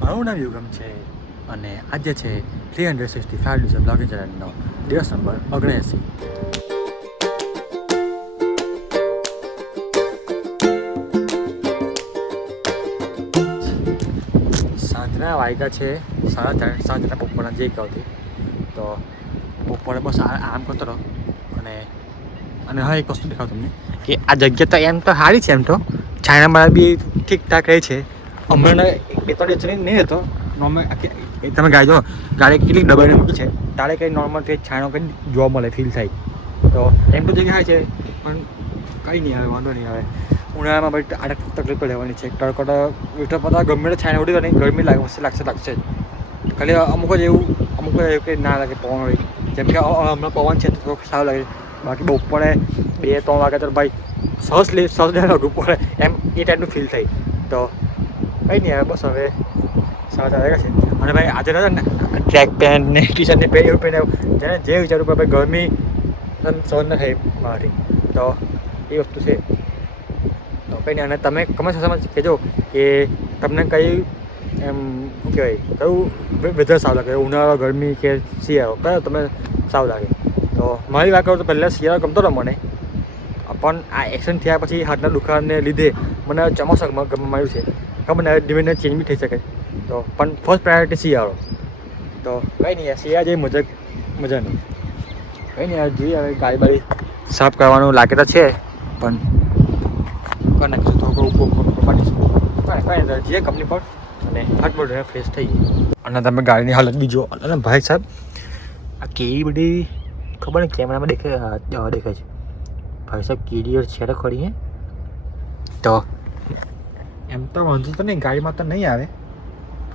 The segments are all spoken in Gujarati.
મારું નામ યુગમ છે અને આજે છે 365 દિવસ બ્લોગિંગ ચેનલનો દિવસ નંબર 79. સાંજના વાગ્યા છે 4:30. સાંજના બપોરના જે કહતી તો બપોરે બસ આરામ કરતો રહો. અને હા, એક વસ્તુ દેખાવ તમને કે આ જગ્યા તો એમ તો સારી છે, એમ તો ચાઇનામાં બી ઠીકઠાક રહે છે. હમણાં 2-3 દિવસ નહીં હતો નોર્મલ. તમે ગાડી કેટલી દબાઈને મૂકી છે તારે કંઈ નોર્મલ કંઈ છાણો કંઈ જોવા મળે, ફીલ થાય. તો એમ તો જગ્યા છે પણ કંઈ નહીં આવે, વાંધો નહીં આવે. ઉનાળામાં ભાઈ આટલી તકલીફ તો લેવાની છે. તડકો તો વીટર પતા ગમે તે છાણા ઉડી નહીં, ગરમી લાગશે જ. ખાલી અમુક જ એવું કે ના લાગે પવન હોય, જેમ કે હમણાં પવન છે તો થોડુંક સારું લાગે. બાકી બપોરે 2-3 વાગે તો ભાઈ સહજ લાગવું પડે એમ, એ ટાઈપનું ફીલ થાય. તો કંઈ નહીં આવે, બસ હવે 7 વાગ્યા છે. અને ભાઈ આજે ને ટ્રેક પેન્ટ ને ટી શર્ટ ને પહેરી એવું પહેરે જેને જે વિચારવું કે ભાઈ ગરમી સહન ન થાય મારી, તો એ વસ્તુ છે. તો કંઈ નહીં. અને તમે કમેન્ટ સેક્શનમાં કહેજો કે તમને કઈ એમ શું કહેવાય, કયું વેધર સારું લાગે, ઉનાળો, ગરમી કે શિયાળો, કયો તમને સારું લાગે. તો મારી વાત કરું તો પહેલાં શિયાળો ગમતો હતો મને, પણ આ એક્સિડન્ટ થયા પછી હાથના દુખાવાને લીધે મને ચોમાસામાં ગમવા માંડ્યું છે. ખબર ને ધીમે ધીમે ચેન્જ બી થઈ શકે. તો પણ ફર્સ્ટ પ્રાયોરિટી શિયાળો. તો કંઈ નહીં, શિયાળા જેવી મજા નહીં. કંઈ નહીં, જોઈએ હવે ગાડી બાડી સાફ કરવાનું લાગે તો છે, પણ કરી નાખીશું થોડુંક પાડીશું. કંઈ નહીં, જઈએ કંપની પર અને હટબોટ ફ્રેશ થઈ ગઈ. અને તમે ગાડીની હાલત બી જુઓ. અને ભાઈ સાહેબ આ કેવી બધી ખબર ને કેમેરામાં દેખાય છે ભાઈ સાહેબ, કેરીયર છે તો ખરી હે. તો એમ તો વાંધો તો નહીં, ગાડીમાં તો નહીં આવે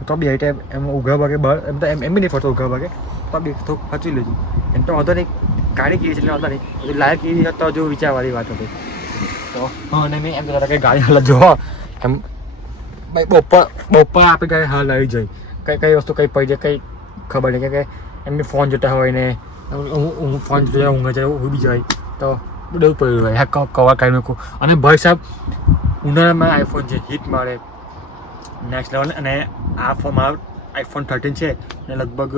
તો બી ટાઈમ એમ ઉઘા ભાગે બહાર એમ તો એમ બી નહીં ફરતો ઉઘા ભાગે, તો બી થોડુંક સાચવી લેજો. એમ તો વાંધો નહીં, ગાડી કેવી છે એટલે વાંધો નહીં, લાયક કેવી તો જો વિચારવાળી વાત હતી. તો હા, અને મેં એમ કહેતા કે ગાડી હાલત જોવા એમ ભાઈ બપોર આપણે ગાડી હાલ આવી જાય, કઈ વસ્તુ કંઈ પડી જાય કંઈ ખબર નહીં, કે એમની ફોન જોતા હોય ને હું ફોન જોતા ઊંઘ જાય ઊભી જાય તો બધું પડ્યું હોય. હા, કવર કાઢી નાખું. અને ભાઈ સાહેબ ઉનાળામાં આઈફોન છે, હીટ મારે નેક્સ્ટ લેવલ. અને આ ફોન મારો iPhone 13 છે અને લગભગ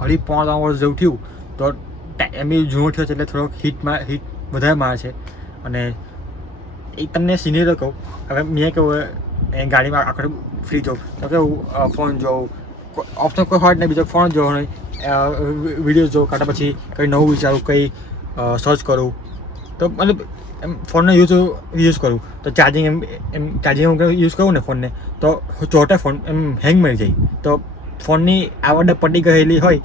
3.5 વર્ષ જેવું થયું. તો એમ બી જૂનો થયો છે એટલે થોડોક હીટ વધારે મારે છે. અને એ તમને સિનિયર કહું, હવે મેં કહું એ ગાડીમાં આખો ફ્રી જાઉં તો કેવું ફોન જોઉં, ઓપ્શન કોઈ હોય ને બીજો ફોન જોવો નહીં, વિડીયો જોઉં, કાંટા પછી કંઈ નવું વિચારું, કંઈ સર્ચ કરું. તો મતલબ એમ ફોનનો યુઝ કરું તો ચાર્જિંગ હું યુઝ કરું ને ફોનને તો ચોટે ફોન એમ હેંગ મારી જાય. તો ફોનની આવડે પડી ગયેલી હોય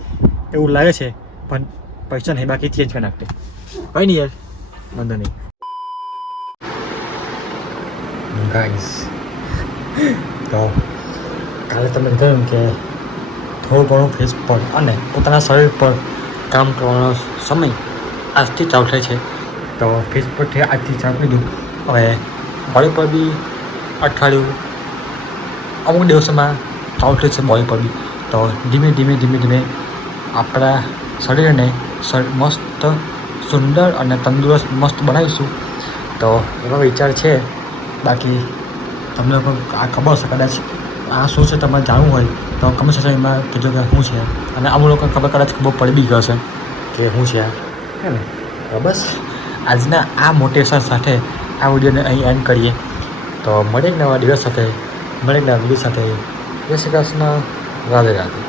એવું લાગે છે, પણ પૈસા નહીં, બાકી ચેન્જ કરી નાખતે. કંઈ નહીં યાર, વાંધો નહીં. ગાઈસ તો કાલે તમે કહ્યું કે થોડું ઘણું ફેસ પર અને પોતાના શરીર પર કામ કરવાનો સમય આજથી ચાલુ થાય છે. તો ફેસ પરથી આજથી ચાલુ કરી દઉં. હવે બોડી પર બી અઠવાડિયું અમુક દિવસોમાં ચાલુ થઈ છે બોડી પર બી. તો ધીમે ધીમે આપણા શરીરને મસ્ત સુંદર અને તંદુરસ્ત મસ્ત બનાવીશું. તો એવો વિચાર છે. બાકી તમને લોકો આ ખબર હશે કદાચ આ શું છે, તમારે જાણવું હોય તો કમેન્ટ સેક્શનમાં કહેજો કે શું છે. અને અમુક લોકોને કદાચ ખબર પડી બી ગયો છે કે શું છે આ, હે ને. બસ આજના આ મોટિવેશન સાથે આ વિડીયોને અહીં એન્ડ કરીએ. તો મળે નવા દિવસ સાથે, મળે નવા વિડીયો સાથે. જય શ્રી કૃષ્ણ, રાધે રાધે.